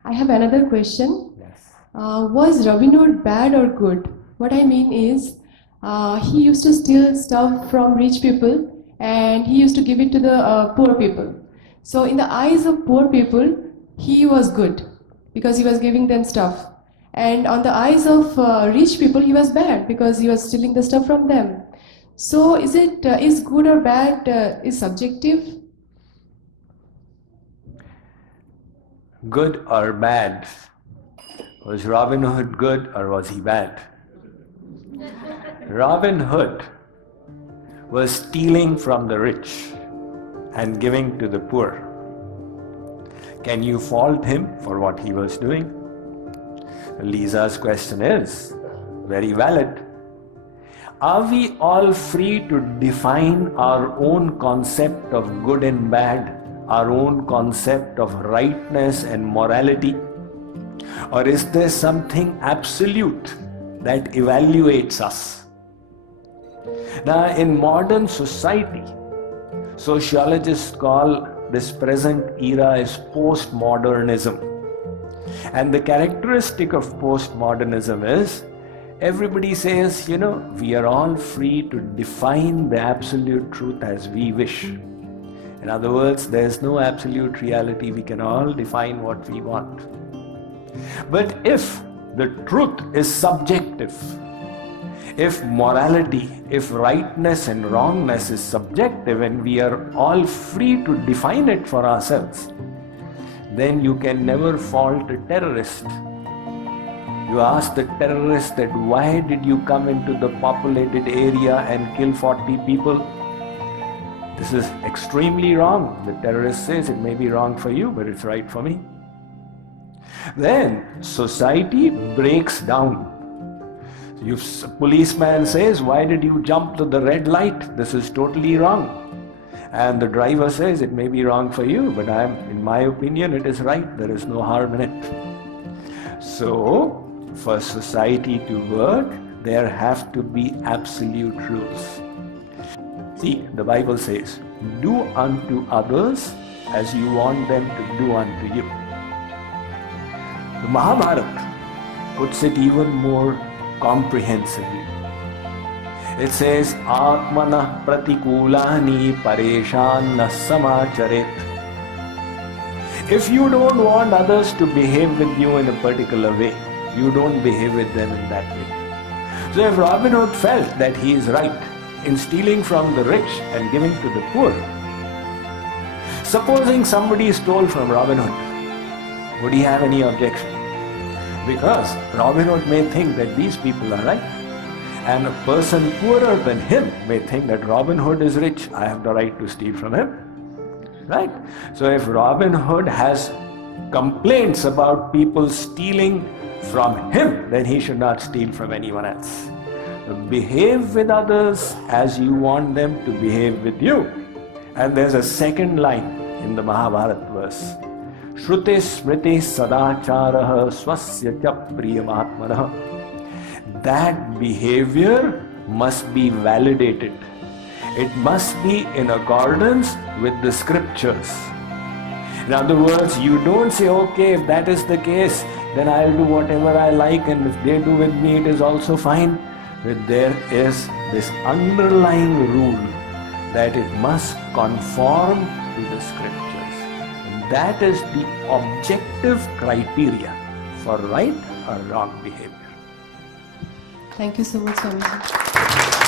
I have another question. Yes. Was Robin Hood bad or good? What I mean is, he used to steal stuff from rich people and he used to give it to the poor people. So, in the eyes of poor people, he was good because he was giving them stuff. And on the eyes of rich people, he was bad because he was stealing the stuff from them. So, is good or bad is subjective? Good or bad? Was Robin Hood good or was he bad? Robin Hood was stealing from the rich and giving to the poor. Can you fault him for what he was doing? Lisa's question is very valid. Are we all free to define our own concept of good and bad, our own concept of rightness and morality? Or is there something absolute that evaluates us? Now, in modern society, sociologists call this present era as postmodernism. And the characteristic of postmodernism is everybody says, we are all free to define the absolute truth as we wish. In other words, there's no absolute reality. We can all define what we want. But if the truth is subjective, if morality, if rightness and wrongness is subjective and we are all free to define it for ourselves, then you can never fault a terrorist. You ask the terrorist that why did you come into the populated area and kill 40 people? This is extremely wrong. The terrorist says it may be wrong for you, but it's right for me. Then society breaks down. If a policeman says, why did you jump to the red light? This is totally wrong. And the driver says, it may be wrong for you, but in my opinion, it is right. There is no harm in it. So, for society to work, there have to be absolute rules. See, the Bible says, do unto others as you want them to do unto you. The Mahabharata puts it even more comprehensively. It says, Atmana pratikulani pareshanna samacharet. If you don't want others to behave with you in a particular way, you don't behave with them in that way. So if Robin Hood felt that he is right in stealing from the rich and giving to the poor, supposing somebody stole from Robin Hood, would he have any objection? Because Robin Hood may think that these people are right. And a person poorer than him may think that Robin Hood is rich, I have the right to steal from him. Right? So if Robin Hood has complaints about people stealing from him, then he should not steal from anyone else. So behave with others as you want them to behave with you. And there's a second line in the Mahabharata verse. Shrute smriti sadacharaha swasya cha priyamaatmanah. That behavior must be validated. It must be in accordance with the scriptures. In other words, you don't say, okay, if that is the case, then I'll do whatever I like, and if they do with me, it is also fine. But there is this underlying rule that it must conform to the scriptures. And that is the objective criteria for right or wrong behavior. Thank you so much, Swami.